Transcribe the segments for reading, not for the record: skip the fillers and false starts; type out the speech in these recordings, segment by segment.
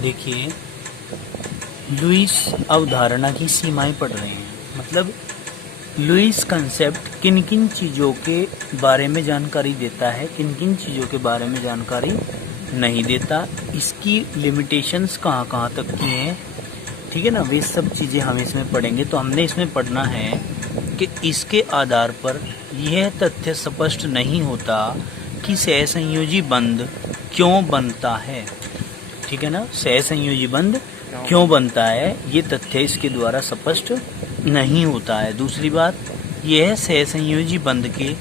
देखिए, लुईस अवधारणा की सीमाएं पढ़ रहे हैं। मतलब लुईस कंसेप्ट किन किन चीज़ों के बारे में जानकारी देता है, किन किन चीज़ों के बारे में जानकारी नहीं देता, इसकी लिमिटेशंस कहाँ कहाँ तक की हैं, ठीक है ना। वे सब चीज़ें हम इसमें पढ़ेंगे। तो हमने इसमें पढ़ना है कि इसके आधार पर यह तथ्य स्पष्ट नहीं होता कि सहसंयोजी बंध क्यों बनता है, ठीक है ना। सहसंयोजी बंध क्यों बनता है, ये तथ्य इसके द्वारा स्पष्ट नहीं होता है। दूसरी बात, यह सहसंयोजी बंध के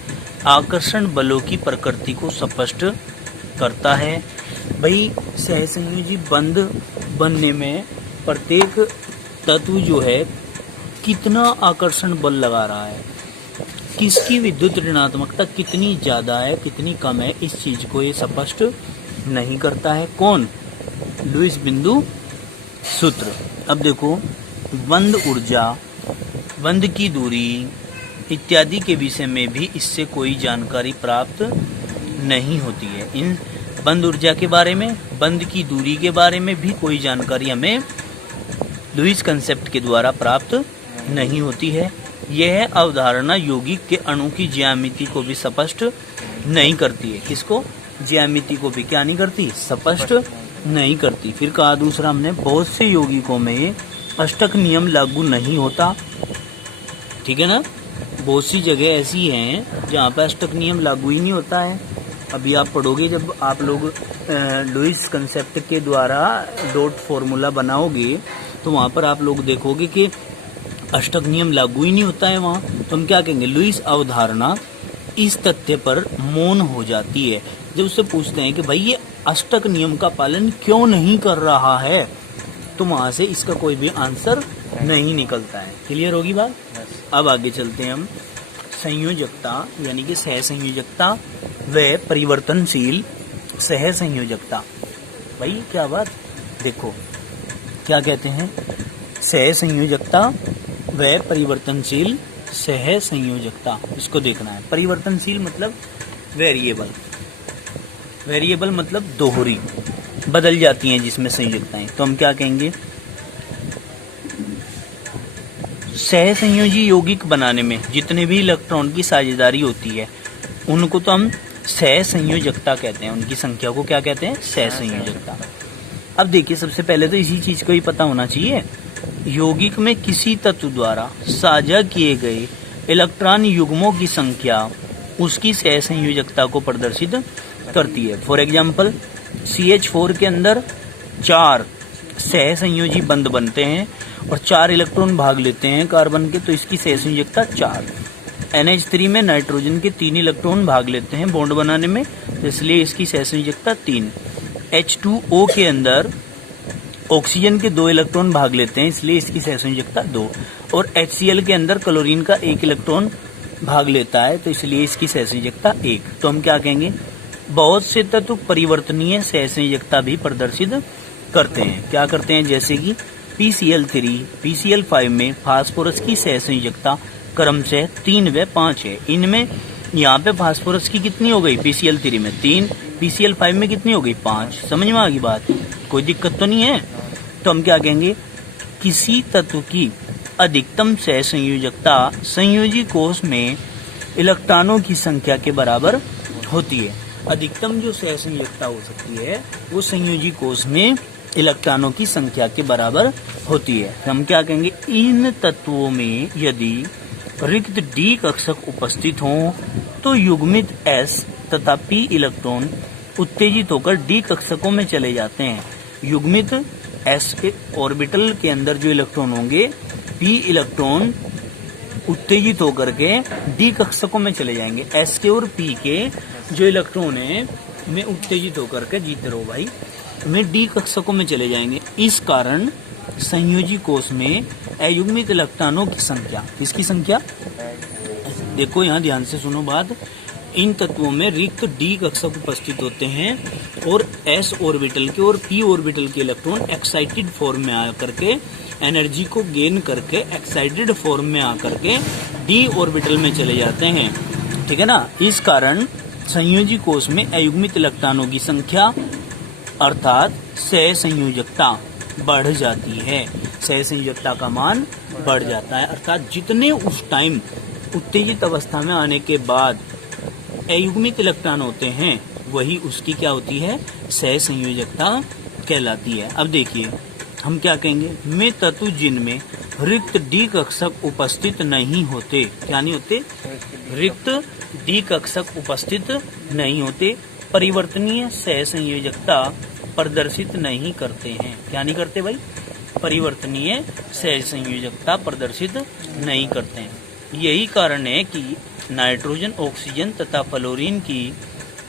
आकर्षण बलों की प्रकृति को स्पष्ट करता है। भाई, सहसंयोजी बंध बनने में प्रत्येक तत्व जो है कितना आकर्षण बल लगा रहा है, किसकी विद्युत ऋणात्मकता कितनी ज़्यादा है कितनी कम है, इस चीज़ को ये स्पष्ट नहीं करता है। कौन? लुईस बिंदु सूत्र। अब देखो, बंध ऊर्जा, बंध की दूरी इत्यादि के विषय में भी इससे कोई जानकारी प्राप्त नहीं होती है। इन बंध ऊर्जा के बारे में, बंध की दूरी के बारे में भी कोई जानकारी हमें लुईस कंसेप्ट के द्वारा प्राप्त नहीं होती है। यह अवधारणा यौगिक के अणु की ज्यामिति को भी स्पष्ट नहीं करती है। किसको? ज्यामिति को भी क्या नहीं करती? स्पष्ट नहीं करती। फिर कहा दूसरा हमने, बहुत से यौगिकों में अष्टक नियम लागू नहीं होता, ठीक है ना। बहुत सी जगह ऐसी हैं जहाँ पर अष्टक नियम लागू ही नहीं होता है। अभी आप पढ़ोगे, जब आप लोग लुईस कंसेप्ट के द्वारा डॉट फॉर्मूला बनाओगे तो वहाँ पर आप लोग देखोगे कि अष्टक नियम लागू ही नहीं होता है वहाँ। तो हम क्या कहेंगे? लुईस अवधारणा इस तथ्य पर मौन हो जाती है। जब उससे पूछते हैं कि भाई ये अष्टक नियम का पालन क्यों नहीं कर रहा है, तो वहाँ से इसका कोई भी आंसर नहीं निकलता है। क्लियर होगी बात? अब आगे चलते हैं हम। संयोजकता यानी कि सहसंयोजकता व परिवर्तनशील सहसंयोजकता। भाई क्या बात, देखो क्या कहते हैं, सहसंयोजकता व परिवर्तनशील सहसंयोजकता, इसको देखना है। परिवर्तनशील मतलब वेरिएबल, वेरिएबल मतलब दोहरी, बदल जाती हैं जिसमें संयोजकताएं। तो हम क्या कहेंगे? सहसंयोजी यौगिक बनाने में जितने भी इलेक्ट्रॉन की साझेदारी होती है उनको तो हम सहसंयोजकता कहते हैं। उनकी संख्या को क्या कहते हैं? सहसंयोजकता। अब देखिए, सबसे पहले तो इसी चीज को ही पता होना चाहिए, यौगिक में किसी तत्व द्वारा साझा किए गए इलेक्ट्रॉन युग्मों की संख्या उसकी सहसंयोजकता को प्रदर्शित करती है। फॉर एग्जाम्पल, CH4 के अंदर 4 सहसंयोजी बंध बनते हैं और 4 इलेक्ट्रॉन भाग लेते हैं कार्बन के, तो इसकी सहसंयोजकता 4। NH3 में नाइट्रोजन के 3 इलेक्ट्रॉन भाग लेते हैं बॉन्ड बनाने में, तो इसलिए इसकी सहसंयोजकता 3। H2O के अंदर ऑक्सीजन के 2 इलेक्ट्रॉन भाग लेते हैं, इसलिए इसकी सहसंयोजकता 2। और HCl के अंदर क्लोरीन का 1 इलेक्ट्रॉन भाग लेता है, तो इसलिए इसकी सहसंयोजकता 1। तो हम क्या कहेंगे? बहुत से तत्व परिवर्तनीय सहसंयोजकता भी प्रदर्शित करते हैं। क्या करते हैं? जैसे कि PCl3, PCl5 में फास्फोरस की सहसंयोजकता क्रमशः 3 व 5 है। इनमें यहाँ पे फास्फोरस की कितनी हो गई? PCl3 में 3, PCl5 में कितनी हो गई? 5। समझ में आ गई बात? कोई दिक्कत तो नहीं है। तो हम क्या कहेंगे? किसी तत्व की अधिकतम सहसंयोजकता संयोजी कोष में इलेक्ट्रॉनों की संख्या के बराबर होती है। अधिकतम जो सहसंयोजकता हो सकती है वो संयोजी कोष में इलेक्ट्रॉनों की संख्या के बराबर होती है। हम क्या कहेंगे? इन तत्वों में यदि रिक्त D कक्षक उपस्थित हों तो युग्मित S तथा P इलेक्ट्रॉन उत्तेजित होकर D कक्षकों में चले जाते हैं। युग्मित S के ऑर्बिटल के अंदर जो इलेक्ट्रॉन होंगे, P इलेक्ट्रॉन उत्तेजित होकर के D कक्षकों में चले जाएंगे। S के और P के जो इलेक्ट्रॉन है में उत्तेजित होकर के, जीते रहो भाई, में D कक्षकों में चले जाएंगे। इस कारण संयोजी कोष में अयुग्मित इलेक्ट्रॉनों की संख्या, किसकी संख्या? देखो यहाँ ध्यान से सुनो बात। इन तत्वों में रिक्त D कक्षक उपस्थित होते हैं और S ऑर्बिटल के और P ऑर्बिटल के इलेक्ट्रॉन एक्साइटेड फॉर्म में आकर के एनर्जी को गेन करके एक्साइटेड फॉर्म में आकर के D ऑर्बिटल में चले जाते हैं, ठीक है ना। इस कारण संयोजी कोष में अयुग्मित इलेक्ट्रॉनों की संख्या अर्थात सहसंयोजकता बढ़ जाती है। सहसंयोजकता का मान बढ़ जाता है, अर्थात जितने उस टाइम उत्तेजित अवस्था में आने के बाद अयुग्मित इलेक्ट्रॉन होते हैं वही उसकी क्या होती है, सहसंयोजकता कहलाती है। अब देखिए हम क्या कहेंगे, में तत्व जिनमें रिक्त डी कक्षक उपस्थित नहीं होते, क्या नहीं होते, रिक्त डी कक्षक उपस्थित नहीं होते, परिवर्तनीय सहसंयोजकता प्रदर्शित नहीं करते हैं। क्या नहीं करते भाई, परिवर्तनीय सहसंयोजकता प्रदर्शित नहीं करते हैं। यही कारण है कि नाइट्रोजन, ऑक्सीजन तथा फ्लोरीन की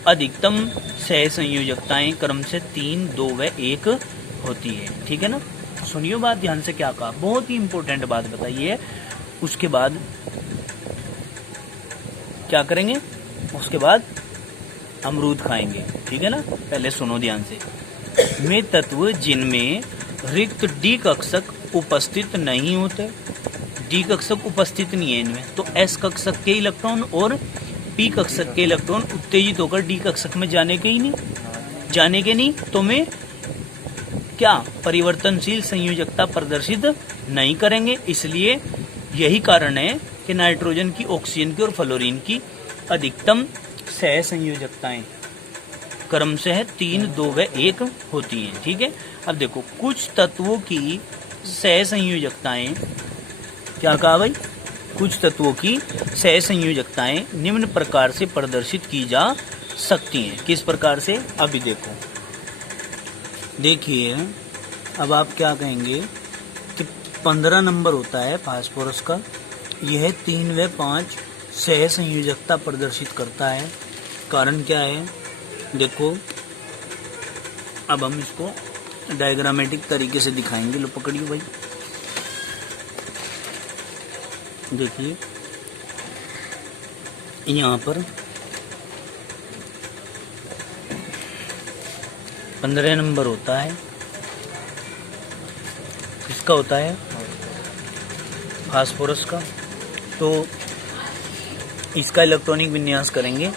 अधिकतम सहसंयोजकताएं क्रम से 3, 2 व 1 होती है। ठीक है ना, सुनियो बात ध्यान से, क्या कहा, बहुत ही इंपॉर्टेंट बात बताइए। उसके बाद क्या करेंगे, उसके बाद अमरूद खाएंगे। ठीक है ना, पहले सुनो ध्यान से। में तत्व जिनमें रिक्त डी कक्षक उपस्थित नहीं होते, डी कक्षक उपस्थित नहीं है इनमें, तो एस कक्षक के इलेक्ट्रॉन और पी कक्षक के इलेक्ट्रॉन उत्तेजित होकर डी कक्षक में जाने के नहीं, तो में क्या, परिवर्तनशील संयोजकता प्रदर्शित नहीं करेंगे। इसलिए यही कारण है कि नाइट्रोजन की, ऑक्सीजन की और फ्लोरीन की अधिकतम सहसंयोजकताएं क्रमशः 3, 2 व 1 होती हैं। ठीक है, अब देखो कुछ तत्वों की सहसंयोजकताएं, क्या कहा भाई, कुछ तत्वों की सहसंयोजकताएं निम्न प्रकार से प्रदर्शित की जा सकती हैं। किस प्रकार से, अभी देखो, देखिए अब आप क्या कहेंगे कि 15 नंबर होता है फास्फोरस का, यह 3 व 5 सहसंयोजकता प्रदर्शित करता है। कारण क्या है, देखो अब हम इसको डायग्रामेटिक तरीके से दिखाएंगे। लो पकड़िए भाई, देखिए यहाँ पर 15 नंबर होता है, किसका होता है, फास्फोरस का। तो इसका इलेक्ट्रॉनिक विन्यास करेंगे,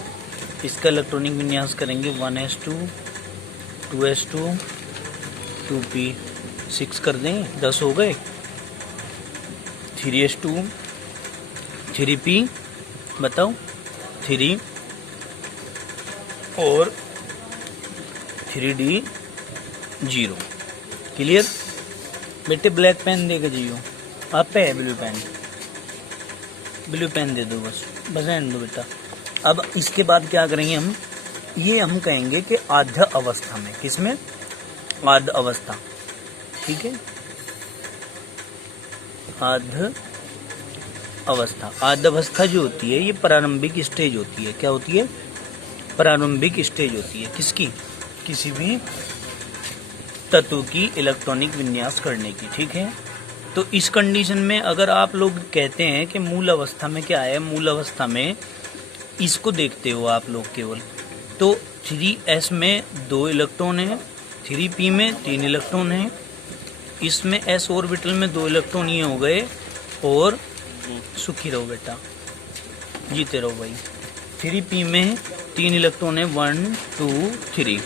1s2 2s2 2p6 कर दें, 10 हो गए, 3s2 3p बताओ 3 और 3d 0। क्लियर बेटे, ब्लैक पेन दे के जाइयो, आप पे है ब्लू पेन दे दो, बस रहने दो बेटा। अब इसके बाद क्या करेंगे हम, ये हम कहेंगे कि आद्य अवस्था में, किसमें, आद्य अवस्था। ठीक है, आद्य अवस्था जो होती है ये प्रारंभिक स्टेज होती है। क्या होती है, प्रारंभिक स्टेज होती है, किसकी, किसी भी तत्व की इलेक्ट्रॉनिक विन्यास करने की। ठीक है, तो इस कंडीशन में अगर आप लोग कहते हैं कि मूल अवस्था में क्या है, मूल अवस्था में इसको देखते हो आप लोग केवल, तो 3s में 2 इलेक्ट्रॉन है, 3p में 3 इलेक्ट्रॉन है, इसमें s ऑर्बिटल में 2 इलेक्ट्रॉन ये हो गए, और सुखी रहो बेटा, जीते रहो भाई। 3p में 3 इलेक्ट्रॉन है, 1 2 3।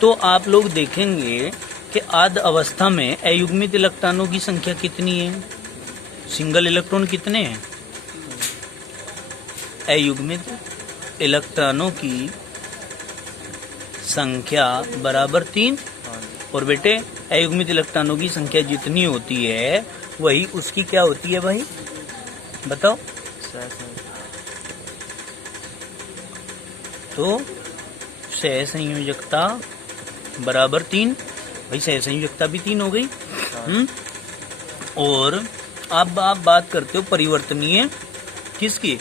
तो आप लोग देखेंगे कि आद्य अवस्था में अयुग्मित इलेक्ट्रॉनों की संख्या कितनी है, सिंगल इलेक्ट्रॉन कितने हैं, अयुग्मित इलेक्ट्रॉनों की संख्या बराबर 3। और बेटे अयुग्मित इलेक्ट्रॉनों की संख्या जितनी होती है वही उसकी क्या होती है भाई, बताओ। तो सहसंयोजकता बराबर 3, भाई सहसंयोजकता भी 3 हो गई। और अब आप बात करते हो परिवर्तनीय, किसकी,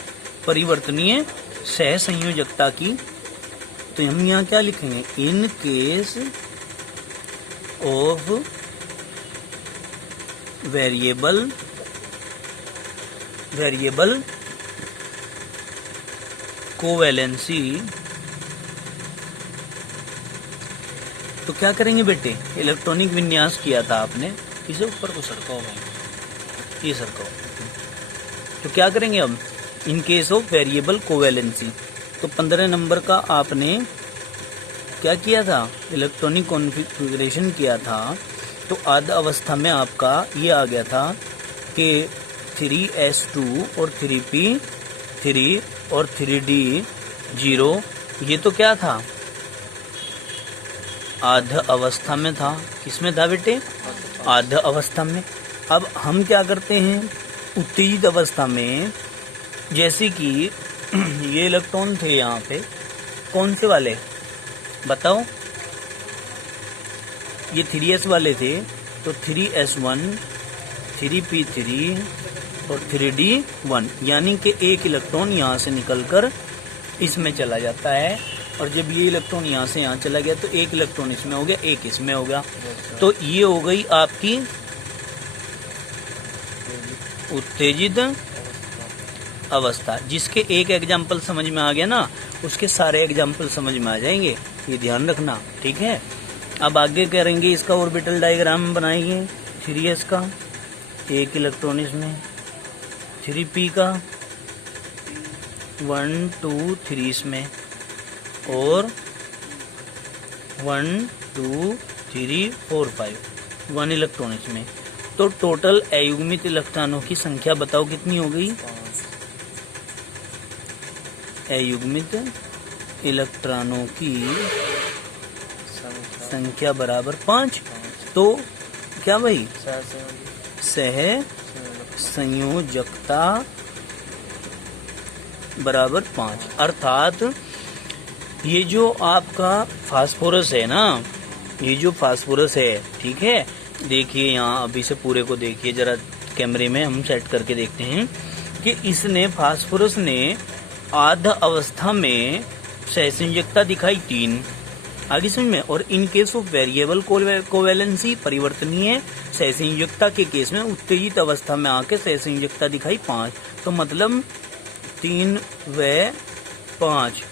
परिवर्तनीय सहसंयोजकता की। तो हम यहाँ क्या लिखेंगे, in case of variable covalency. तो क्या करेंगे बेटे, इलेक्ट्रॉनिक विन्यास किया था आपने, इसे ऊपर को सरकाओ भाई, ये सरकाओ। तो क्या करेंगे अब, in case of variable covalency. तो 15 नंबर का आपने क्या किया था, इलेक्ट्रॉनिक कॉन्फ़िगरेशन किया था, तो आधा अवस्था में आपका ये आ गया था कि 3s2 और 3p3 और 3d0, ये तो क्या था, आधा अवस्था में था। किसमें था बेटे, आधा अवस्था में। अब हम क्या करते हैं, उत्तेजित अवस्था में, जैसे कि ये इलेक्ट्रॉन थे यहाँ पे, कौन से वाले बताओ, ये 3s वाले थे, तो 3s1 3p3 और 3d1, यानी कि एक इलेक्ट्रॉन यहाँ से निकलकर इसमें चला जाता है, और जब ये इलेक्ट्रॉन यहाँ से यहाँ चला गया तो एक इलेक्ट्रॉन इसमें हो गया, एक इसमें हो गया। तो ये हो गई आपकी उत्तेजित अवस्था। जिसके एक एग्जाम्पल समझ में आ गया ना, उसके सारे एग्जाम्पल समझ में आ जाएंगे, ये ध्यान रखना, ठीक है। अब आगे करेंगे, इसका ऑर्बिटल डायग्राम बनाएंगे। 3s का एक इलेक्ट्रॉन इसमें, 3p का 1 2 3 इसमें, और 1 2 3 4 5 1 इलेक्ट्रॉन इसमें। तो टोटल अयुग्मित इलेक्ट्रॉनों की संख्या बताओ कितनी हो गई, अयुग्मित इलेक्ट्रॉनों की संख्या बराबर 5। तो क्या भाई, सह संयोजकता बराबर 5, अर्थात ये जो आपका फास्फोरस है ना, ये जो फास्फोरस है, ठीक है, देखिए यहाँ अभी से पूरे को देखिए जरा, कैमरे में हम सेट करके देखते हैं कि इसने, फास्फोरस ने आधा अवस्था में सहसंयोजकता दिखाई 3, आगे समझ में। और in case of variable covalency, परिवर्तनीय सहसंयोजकता के केस में उत्तेजित अवस्था में आके सहसंयोजकता दिखाई 5। तो मतलब 3 व 5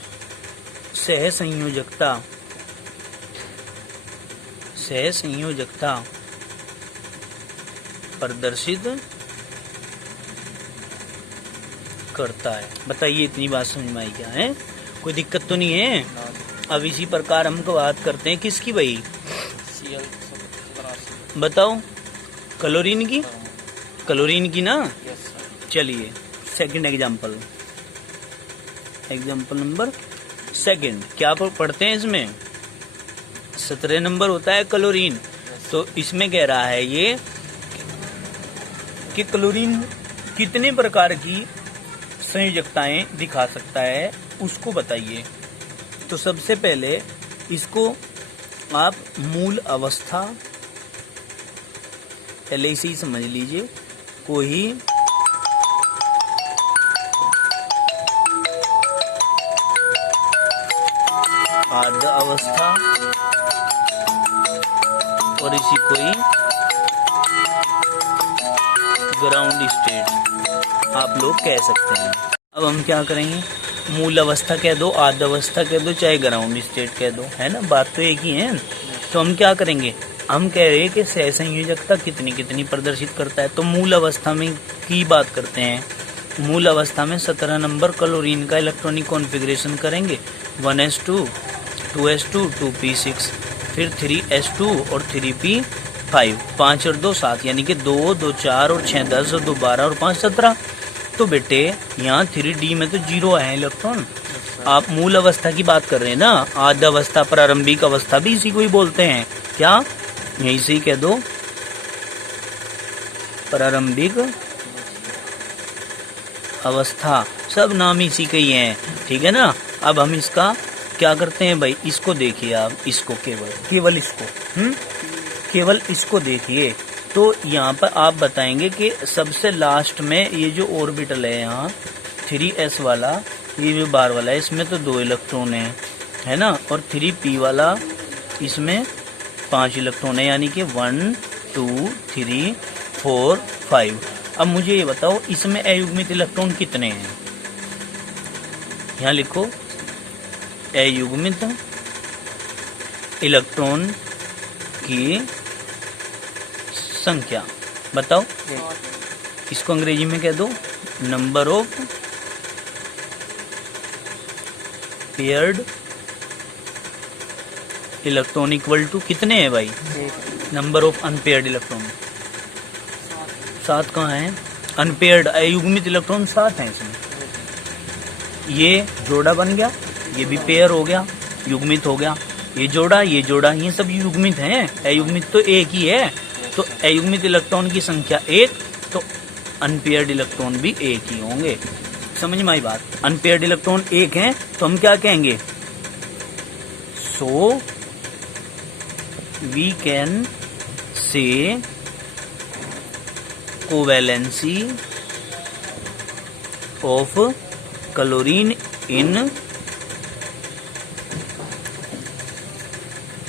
सहसंयोजकता प्रदर्शित करता है। बताइए, इतनी बात समझ में आई क्या है, कोई दिक्कत तो नहीं है। अब इसी प्रकार हम बात करते हैं किसकी भाई, बताओ, क्लोरीन की, क्लोरीन की ना। चलिए second example, example number second, क्या पढ़ते हैं इसमें, 17 नंबर होता है क्लोरीन। तो इसमें कह रहा है ये कि क्लोरीन कितने प्रकार की संयोजकताएं दिखा सकता है, उसको बताइए। तो सबसे पहले इसको आप मूल अवस्था पहले इसे ही समझ लीजिए, कोई आधा अवस्था और इसी कोई ग्राउंड स्टेट आप लोग कह सकते हैं। अब हम क्या करेंगे, मूल अवस्था कह दो, आधा अवस्था कह दो, चाहे ग्राउंड स्टेट कह दो, है ना, बात तो एक ही है। तो हम क्या करेंगे, हम कह रहे हैं कि सहसंयोजकता कितनी कितनी प्रदर्शित करता है। तो मूल अवस्था में की बात करते हैं। मूल अवस्था में 17 नंबर क्लोरीन का इलेक्ट्रॉनिक कॉन्फ़िगरेशन करेंगे, 1s2 2s2 2p6, फिर 3s2 और 3p5, 5 और 2 7, यानी कि 2 2 4 और 6 10 और 2 12 और 5 17। तो बेटे यहाँ 3d में तो 0 है इलेक्ट्रॉन। आप मूल अवस्था की बात कर रहे हैं ना, आधा अवस्था, प्रारंभिक अवस्था भी इसी को ही बोलते हैं। क्या, यही से ही कह दो, प्रारंभिक अवस्था, सब नाम इसी के ही हैं, ठीक है ना। अब हम इसका क्या करते हैं भाई, इसको देखिए आप, इसको केवल इसको केवल इसको देखिए। तो यहाँ पर आप बताएंगे कि सबसे लास्ट में ये जो ऑर्बिटल है यहाँ 3s वाला, ये जो बार वाला है, इसमें तो 2 इलेक्ट्रॉन है ना, और 3p वाला इसमें 5 इलेक्ट्रॉन है, यानी कि 1 2 3 4 5। अब मुझे ये बताओ, इसमें अयुग्मित इलेक्ट्रॉन कितने हैं, यहाँ लिखो, अयुग्मित इलेक्ट्रॉन की संख्या बताओ। इसको अंग्रेजी में कह दो, number of paired electron equal to कितने हैं भाई? नंबर ऑफ अनपेयर्ड इलेक्ट्रॉन 7 कहाँ है? अनपेयर्ड अयुग्मित इलेक्ट्रॉन 7 हैं इसमें। ये जोड़ा बन गया, ये भी पेयर हो गया, युग्मित हो गया। ये जोड़ा ये सब युग्मित हैं, अयुग्मित तो एक ही है। तो अयुग्मित इलेक्ट्रॉन की संख्या 1, तो अनपेयर्ड इलेक्ट्रॉन भी 1 ही होंगे। समझ में आई बात? अनपेयर्ड इलेक्ट्रॉन 1 हैं तो हम क्या कहेंगे? So we can say covalency of chlorine in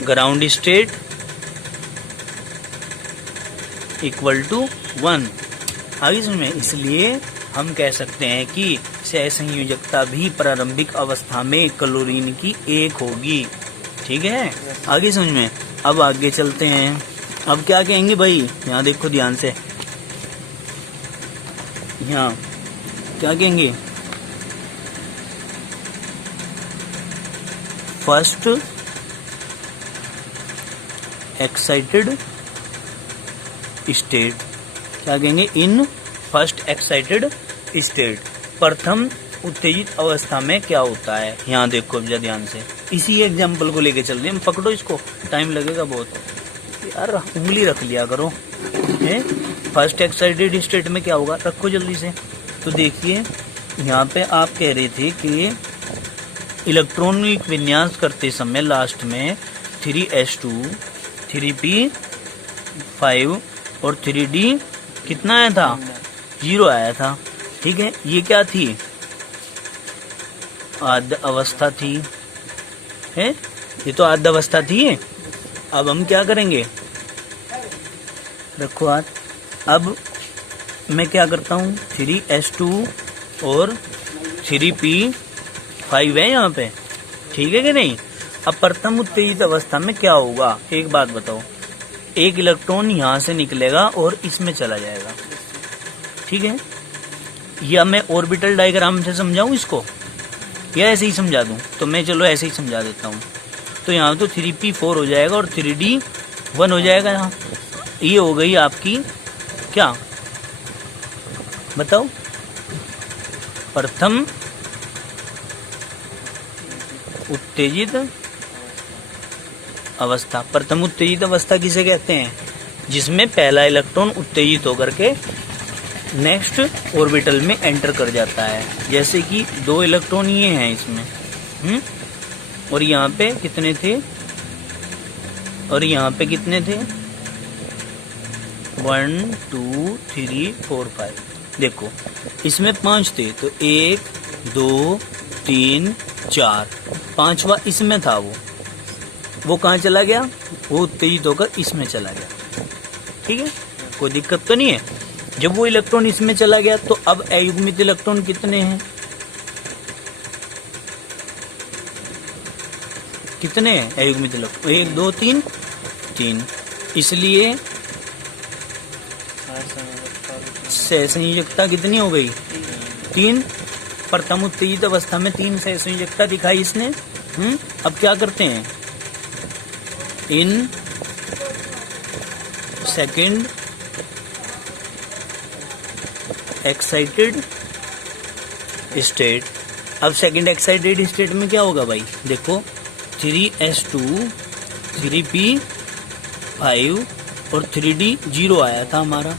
ground state equal to 1। आगे इसमें इसलिए हम कह सकते हैं कि सहसंयोजकता भी प्रारंभिक अवस्था में क्लोरीन की 1 होगी। ठीक है, आगे समझ में। अब आगे चलते हैं। अब क्या कहेंगे भाई? यहाँ देखो ध्यान से, यहाँ क्या कहेंगे? फर्स्ट एक्साइटेड स्टेट, क्या कहेंगे? इन फर्स्ट एक्साइटेड स्टेट, प्रथम उत्तेजित अवस्था में क्या होता है? यहाँ देखो जरा ध्यान से, इसी एग्जाम्पल को लेके चल रहे हैं। पकड़ो इसको, टाइम लगेगा बहुत यार, उंगली रख लिया करो। फर्स्ट एक्साइटेड स्टेट में क्या होगा? रखो जल्दी से। तो देखिए यहाँ पे आप कह रहे थे कि इलेक्ट्रॉनिक विन्यास करते समय लास्ट में 3s2 3p5 और 3d कितना आया था? 0 आया था। ठीक है, ये क्या थी? आद्य अवस्था थी, है? ये तो आद्य अवस्था थी। अब हम क्या करेंगे? रखो हाथ। अब मैं क्या करता हूँ? 3s2 और 3p5 है यहाँ पे, ठीक है कि नहीं? अब प्रथम उत्तेजित अवस्था में क्या होगा? एक बात बताओ, एक इलेक्ट्रॉन यहाँ से निकलेगा और इसमें चला जाएगा। ठीक है, या मैं ऑर्बिटल डायग्राम से समझाऊं इसको, या ऐसे ही समझा दूं? तो मैं चलो ऐसे ही समझा देता हूं। तो यहाँ तो 3p4 हो जाएगा और 3d 1 हो जाएगा। यहाँ ये हो गई आपकी क्या? बताओ। प्रथम उत्तेजित अवस्था। प्रथम उत्तेजित अवस्था किसे कहते हैं? जिसमें पहला इलेक्ट्रॉन उत्तेजित होकर के नेक्स्ट ऑर्बिटल में एंटर कर जाता है। जैसे कि 2 इलेक्ट्रॉन ये हैं इसमें, और यहाँ पे कितने थे? और यहाँ पे कितने थे? 1 2 3 4 5। देखो इसमें 5 थे, तो 1 2 3 4, 5वां इसमें था। वो कहाँ चला गया? वो उत्तेजित होकर इसमें चला गया। ठीक है, कोई दिक्कत तो नहीं है। जब वो इलेक्ट्रॉन इसमें चला गया तो अब अयुग्मित इलेक्ट्रॉन कितने हैं? कितने हैं अयुग्मित इलेक्ट्रॉन? 1 2 3 3। इसलिए सहसंयोजकता कितनी हो गई? 3। प्रथम उत्तेजित अवस्था में 3 सहसंयोजकता दिखाई इसने। अब क्या करते हैं? In second excited state. अब सेकेंड एक्साइटेड स्टेट में क्या होगा भाई? देखो 3s2 3p5 और 3d 0 आया था हमारा।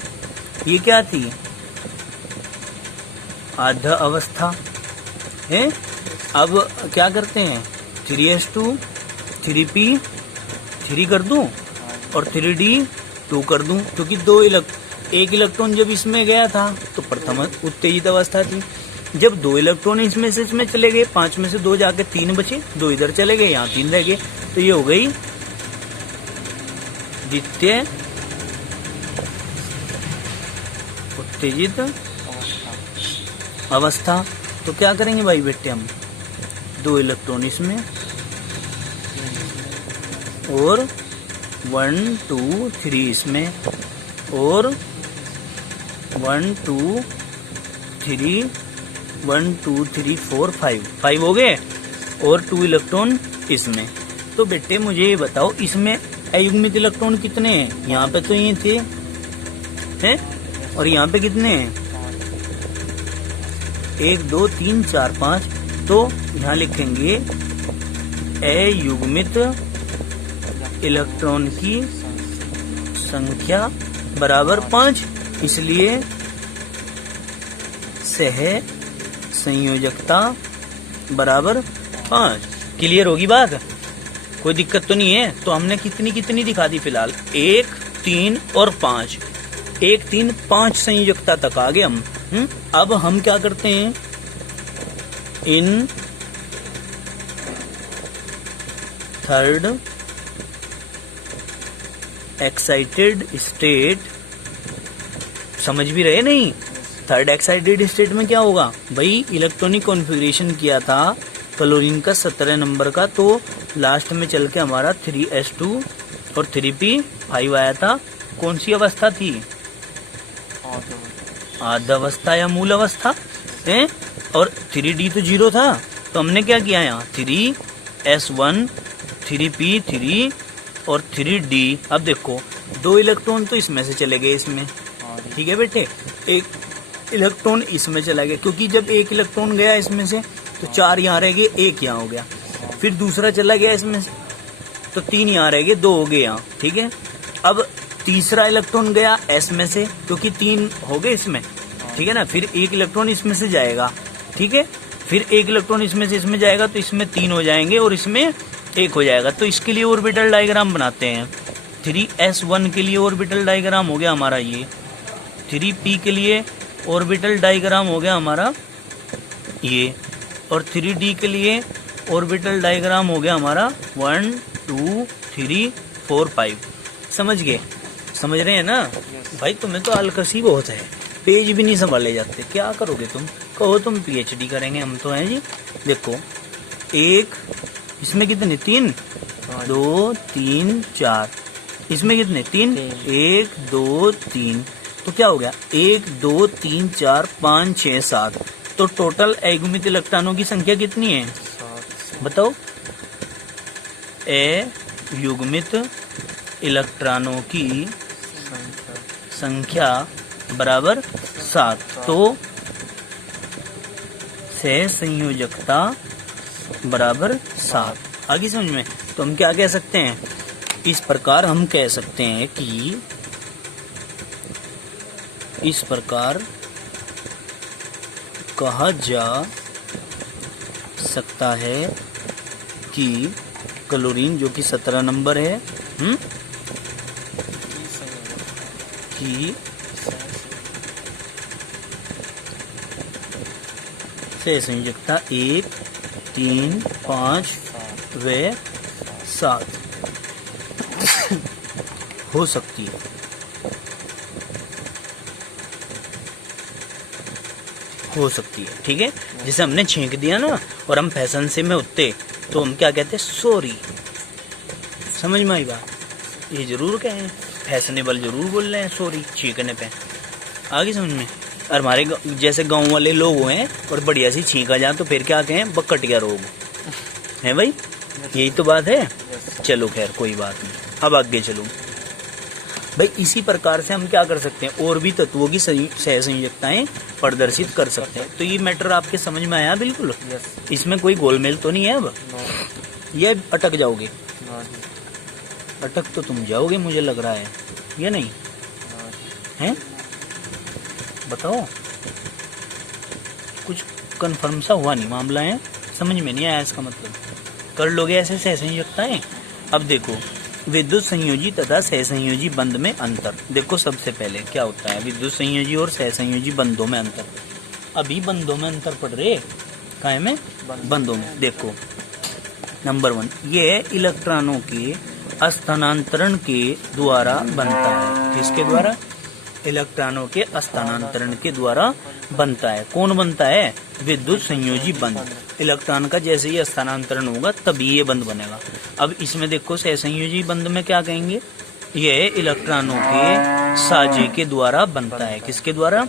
ये क्या थी? आधा अवस्था है। अब क्या करते हैं? 3s2 3p3 कर दूं और 3d 2 कर दूं, क्योंकि एक इलेक्ट्रॉन जब इसमें गया था तो प्रथम उत्तेजित अवस्था थी। जब 2 इलेक्ट्रॉन इसमें से इसमें चले गए, 5 में से 2 जाके 3 बचे, 2 इधर चले गए, यहाँ 3 रह गए, तो ये हो गई द्वितीय उत्तेजित अवस्था। तो क्या करेंगे भाई बेटे? हम 2 इलेक्ट्रॉन इसमें और 1 2 3 इसमें और 1 2 3 1 2 3 4 5 हो गए, और 2 इलेक्ट्रॉन इसमें। तो बेटे मुझे ये बताओ, इसमें अयुग्मित इलेक्ट्रॉन कितने हैं? यहाँ पे तो ये थे हैं, और यहाँ पे कितने हैं? 1 2 3 4 5। तो यहाँ लिखेंगे अयुग्मित इलेक्ट्रॉन की संख्या बराबर 5, इसलिए सह संयोजकता बराबर 5। क्लियर होगी बात? कोई दिक्कत तो नहीं है? तो हमने कितनी कितनी दिखा दी फिलहाल, 1 3 और 5, 1 3 5 संयोजकता तक आ गए हम। अब हम क्या करते हैं, इन थर्ड एक्साइटेड स्टेट, समझ भी रहे नहीं? थर्ड एक्साइटेड स्टेट में क्या होगा भाई, इलेक्ट्रॉनिक कॉन्फ़िगरेशन किया था क्लोरीन का 17 नंबर का, तो लास्ट में चल के हमारा 3s2 और 3p5 आया था। कौन सी अवस्था थी? आधा अवस्था या मूल अवस्था है। और 3d तो 0 था, तो हमने क्या किया यहाँ 3s1 3p3 और 3d। अब देखो 2 इलेक्ट्रॉन तो इसमें से चले गए इसमें, ठीक है बेटे, 1 इलेक्ट्रॉन इसमें चला गया, क्योंकि जब 1 इलेक्ट्रॉन गया इसमें से तो 4 यहाँ रह गए, 1 यहाँ हो गया। फिर दूसरा चला गया इसमें से तो 3 यहाँ रह गए, 2 हो गए यहाँ, ठीक है। अब तीसरा इलेक्ट्रॉन गया एस में से, क्योंकि 3 हो गए इसमें, ठीक है ना। फिर 1 इलेक्ट्रॉन इसमें से जाएगा, ठीक है। फिर 1 इलेक्ट्रॉन इसमें से इसमें जाएगा, तो इसमें 3 हो जाएंगे और इसमें 1 हो जाएगा। तो इसके लिए ऑर्बिटल डायग्राम बनाते हैं। 3s1 के लिए ऑर्बिटल डायग्राम हो गया हमारा ये, 3p के लिए ऑर्बिटल डायग्राम हो गया हमारा ये, और 3d के लिए ऑर्बिटल डायग्राम हो गया हमारा 1 2 3 4 5। समझ गए? समझ रहे हैं ना भाई? तुम्हें तो अलकसी बहुत है, पेज भी नहीं संभाले जाते। क्या करोगे तुम? कहो तुम पीएचडी करेंगे, हम तो हैं जी। देखो 1 इसमें कितने 3 2 3 4, इसमें कितने 3 1 2 3, तो क्या हो गया 1 2 3 4 5 6 7। तो टोटल अयुग्मित इलेक्ट्रॉनों की संख्या कितनी है बताओ? अयुग्मित इलेक्ट्रॉनों की संख्या बराबर 7। तो सहसंयोजकता बराबर 7। आगे समझ में? तो हम क्या कह सकते हैं? इस प्रकार हम कह सकते हैं कि इस प्रकार कहा जा सकता है कि क्लोरीन जो कि 17 नंबर है कि सहसंयोजकता 1 3 5 व 7 हो सकती है। हो सकती है, ठीक है। जैसे हमने छींक दिया ना और हम फैशन से में उठते, तो हम क्या कहते हैं? सॉरी। समझ में आई बात? ये जरूर कहें, फैशनेबल जरूर बोल रहे हैं सॉरी छींकने पे। आगे समझ में? और हमारे जैसे गांव वाले लोग हैं और बढ़िया सी छींका जाए तो फिर क्या कहें? बकटिया रोग है भाई, यही तो बात है। चलो खैर कोई बात नहीं, अब आगे चलो भाई। इसी प्रकार से हम क्या कर सकते हैं? और भी तत्वों की सहसंयोजकताएं प्रदर्शित कर सकते हैं। तो ये मैटर आपके समझ में आया बिल्कुल? इसमें कोई गोलमेल तो नहीं है अब? ये अटक जाओगे? अटक तो तुम जाओगे मुझे लग रहा है, या नहीं हैं? बताओ, कुछ कंफर्म सा हुआ नहीं मामला है, समझ में नहीं आया इसका मतलब? कर लोगे ऐसे सहसंयोजकताएं? अब देखो विद्युत संयोजी तथा सहसंयोजी बंध में अंतर। देखो सबसे पहले क्या होता है विद्युत संयोजी और सहसंयोजी बंधों में अंतर। अभी बंधों में अंतर पड़ रहे, काहे में? बंधों में। देखो नंबर 1, ये इलेक्ट्रॉनों के स्थानांतरण के द्वारा बनता है। किसके द्वारा? इलेक्ट्रॉनों के स्थानांतरण के द्वारा बनता है। कौन बनता है? विद्युत संयोजी बंध। इलेक्ट्रॉन का जैसे ही स्थानांतरण होगा तभी ये बंध बनेगा। अब इसमें देखो सहसंयोजी बंध में क्या कहेंगे? यह इलेक्ट्रॉनों के साझे के द्वारा बनता है। किसके द्वारा?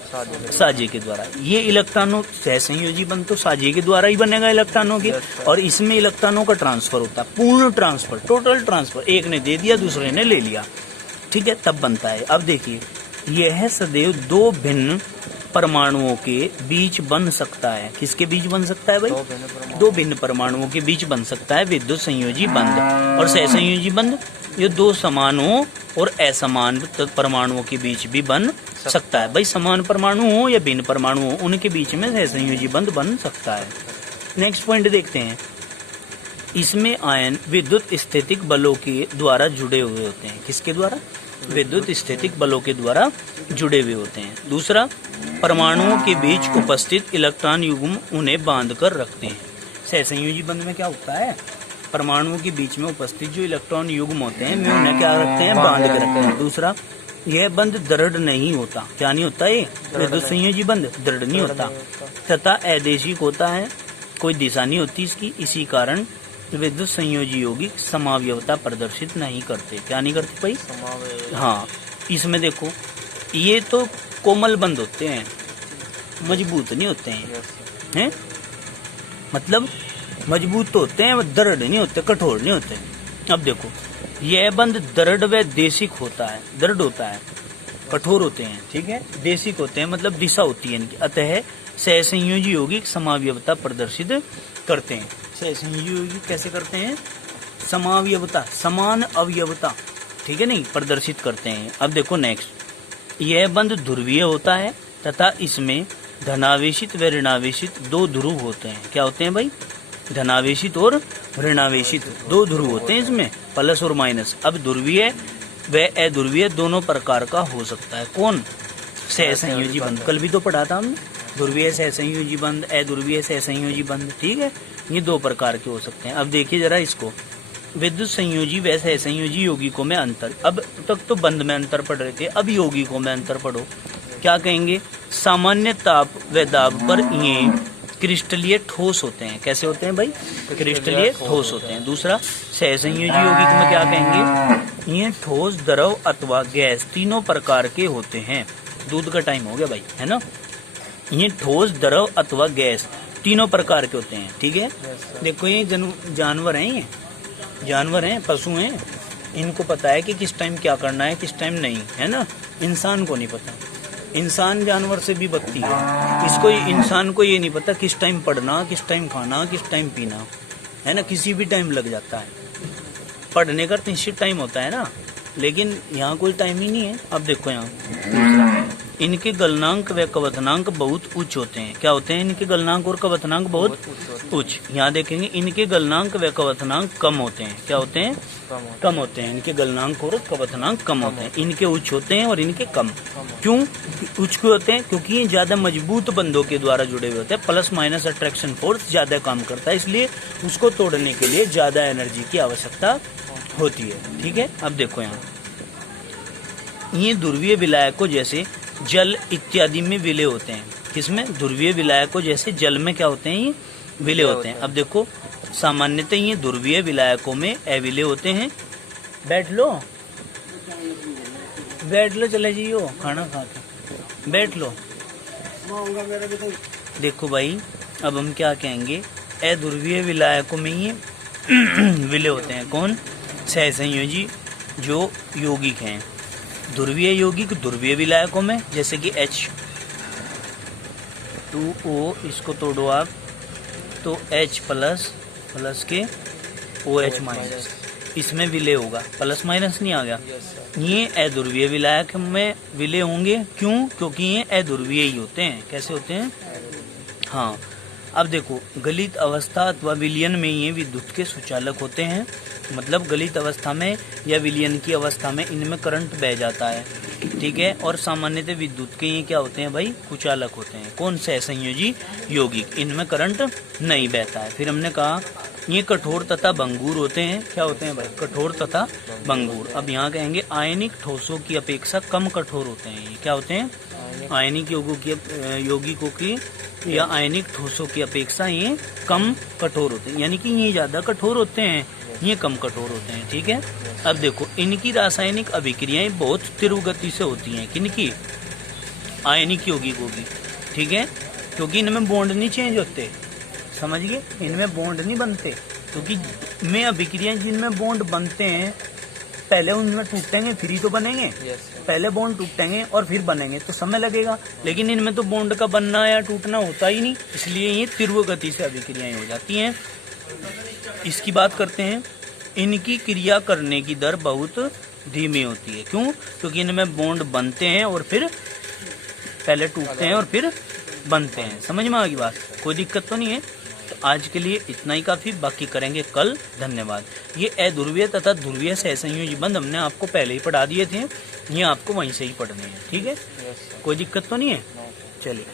साझे के द्वारा। ये इलेक्ट्रॉनों सहसंयोजी बंध तो साझे के द्वारा ही बनेगा इलेक्ट्रॉनों के, और इसमें इलेक्ट्रॉनों का ट्रांसफर होता है, पूर्ण ट्रांसफर, टोटल ट्रांसफर। एक ने दे दिया, दूसरे ने ले लिया, ठीक है, तब बनता है। अब देखिए, यह सदैव दो भिन्न परमाणुओं के बीच बन सकता है। किसके बीच बन सकता है भाई? दो भिन्न परमाणुओं के बीच बन सकता है विद्युत संयोजी बंध। और सहसंयोजी बंध ये दो समानों और असमान परमाणुओं के बीच भी बन सकता है। भाई समान परमाणु हो या भिन्न परमाणु हो, उनके बीच में सहसंयोजी बंध बन सकता है। नेक्स्ट पॉइंट देखते हैं। इसमें आयन विद्युत स्थितिक बलों के द्वारा जुड़े हुए होते हैं। किसके द्वारा? विद्युत स्थितिक बलों के द्वारा जुड़े हुए होते हैं। दूसरा, परमाणुओं के बीच उपस्थित इलेक्ट्रॉन युग्म उन्हें बांध कर रखते हैं। सहसंयोजी बंध में क्या होता है? परमाणुओं के बीच में उपस्थित जो इलेक्ट्रॉन युग्म होते हैं वे उन्हें क्या रखते हैं? बांध कर रखते हैं। दूसरा, यह बंध दृढ़ नहीं होता। क्या नहीं होता? ये विद्युत संयोजी बंध दृढ़ नहीं होता तथा अदेशिक होता है, कोई दिशा नहीं होती इसकी। इसी कारण विद्युत संयोजी यौगिक समावयवता प्रदर्शित नहीं करते। क्या नहीं करते भाई? हाँ, इसमें देखो, ये तो कोमल बंध होते हैं, मजबूत नहीं होते हैं, मतलब मजबूत तो होते हैं, दृढ़ नहीं होते, कठोर नहीं होते। अब देखो, यह बंध दृढ़ व देशिक होता है। दृढ़ होता है, कठोर होते हैं, ठीक है, देशिक होते हैं, मतलब दिशा होती है इनकी। अतः सहसंयोजी यौगिक समावयवता प्रदर्शित करते हैं। सहसंयोजी यौगिक कैसे करते हैं? समावयवता, समान अवयवता, ठीक है, नहीं, प्रदर्शित करते हैं। अब देखो नेक्स्ट, यह बंध ध्रुवीय होता है तथा इसमें धनावेशित व ऋणावेशित दो ध्रुव होते हैं। क्या होते हैं भाई? धनावेशित और ऋणावेशित दो ध्रुव होते हैं इसमें, प्लस और माइनस। अब ध्रुवीय व अध्रुवीय दोनों प्रकार का हो सकता है। कौन? सहसंयोजी बंध। कल भी तो पढ़ा था हमने, ध्रुवीय सहसंयोजी बंध, अध्रुवीय सहसंयोजी बंध, ठीक है, ये दो प्रकार के हो सकते हैं। अब देखिए जरा इसको, विद्युत संयोजी व सहसंयोजी यौगिकों में अंतर। अब तक तो बंध में अंतर पढ़ रहे थे, अब यौगिकों में अंतर पढ़ो। क्या कहेंगे? सामान्य ताप व दाब पर ये क्रिस्टलीय ठोस होते हैं। कैसे होते हैं भाई? क्रिस्टलीय ठोस होते हैं। दूसरा, सहसंयोजी यौगिक में क्या कहेंगे? ये ठोस, द्रव अथवा गैस तीनों प्रकार के होते हैं। दूध का टाइम हो गया भाई, है ना? ये ठोस, द्रव अथवा गैस तीनों प्रकार के होते हैं, ठीक है। देखो, ये जानवर हैं, ये जानवर हैं, पशु हैं, इनको पता है कि किस टाइम क्या करना है, किस टाइम नहीं, है ना? इंसान को नहीं पता। इंसान जानवर से भी बदती है। इसको, इंसान को ये नहीं पता किस टाइम पढ़ना, किस टाइम खाना, किस टाइम पीना, है ना? किसी भी टाइम लग जाता है। पढ़ने का निश्चित टाइम होता है ना, लेकिन यहाँ कोई टाइम ही नहीं है। अब देखो यहाँ, इनके गलनांक व कवथनांक बहुत उच्च होते हैं। क्या होते हैं? इनके गलनांक और कवथनांक बहुत उच्च। यहाँ देखेंगे, इनके गलनांक व कवथनांक कम होते हैं। क्या होते हैं? कम होते हैं। इनके गलनांक और कवथनांक कम होते हैं। इनके उच्च होते हैं और इनके कम। क्यों उच्च क्यों होते हैं? क्योंकि ये ज्यादा मजबूत बंधों के द्वारा जुड़े हुए होते हैं। प्लस माइनस अट्रैक्शन फोर्स ज्यादा काम करता है, इसलिए उसको तोड़ने के लिए ज्यादा एनर्जी की आवश्यकता होती है, ठीक है। अब देखो यहाँ, ये ध्रुवीय विलायकों जैसे जल इत्यादि में विलय होते हैं। किसमें? ध्रुवीय विलायकों जैसे जल में क्या होते हैं? ये विलय होते हैं। अब देखो, सामान्यतः ये ध्रुवीय विलायकों में अविलय होते हैं। बैठ लो, बैठ लो, चले जाइयो खाना खा के, बैठ लो। देखो भाई, अब हम क्या कहेंगे? अध्रुवीय विलायकों में ये विलय होते हैं। कौन? सहसंयोजी जो यौगिक हैं। ध्रुवीय यौगिक ध्रुवीय विलायकों में, जैसे कि H2O, इसको तोड़ो आप तो H प्लस प्लस के OH माइनस, इसमें विलय होगा। प्लस माइनस नहीं आ गया। ये अध्रुवीय विलायक में विलय होंगे। क्यों? क्योंकि ये अध्रुवीय ही होते हैं। कैसे होते हैं? हाँ। अब देखो, गलित अवस्था अथवा विलयन में ये विद्युत के सुचालक होते हैं। मतलब गलित अवस्था में या विलयन की अवस्था में इनमें करंट बह जाता है, ठीक है। और सामान्यतः विद्युत के ये क्या होते हैं भाई? कुचालक होते हैं। कौन? सहसंयोजी यौगिक, इनमें करंट नहीं बहता है। फिर हमने कहा ये कठोर तथा भंगुर होते हैं। क्या होते हैं भाई? कठोर तथा भंगुर। अब यहाँ कहेंगे आयनिक ठोसों की अपेक्षा कम कठोर होते हैं। ये क्या होते हैं? आयनिक यौगिकों की या आयनिक ठोसों की अपेक्षा ये कम कठोर होते हैं, यानी कि ये ज्यादा कठोर होते हैं, ये कम कठोर होते हैं। ठीक है, अब देखो इनकी रासायनिक अभिक्रियाएं बहुत तीव्र गति से होती हैं। किनकी? आयनिक यौगिकों की। ठीक है, क्योंकि इनमें बॉन्ड नहीं चेंज होते, समझ गए, इनमें बॉन्ड नहीं बनते, क्योंकि में अभिक्रियाएं जिनमें बॉन्ड बनते हैं पहले उनमें टूटेंगे फिर ही तो बनेंगे। पहले बॉन्ड टूटेंगे और फिर बनेंगे तो समय लगेगा, लेकिन इनमें तो बॉन्ड का बनना या टूटना होता ही नहीं, इसलिए ये तीव्र गति से अभिक्रियाएं हो जाती हैं। इसकी बात करते हैं, इनकी क्रिया करने की दर बहुत धीमी होती है। क्यों? क्योंकि इनमें बॉन्ड बनते हैं और फिर पहले टूटते हैं और फिर बनते हैं। समझ में आ गई बात? कोई दिक्कत तो नहीं है। तो आज के लिए इतना ही काफी, बाकी करेंगे कल। धन्यवाद। ये अध्रुवीय तथा ध्रुवीय सहसंयोजी बंध हमने आपको पहले ही पढ़ा दिए थे, ये आपको वहीं से ही पढ़ने हैं। ठीक है, कोई दिक्कत तो नहीं है? चलिए।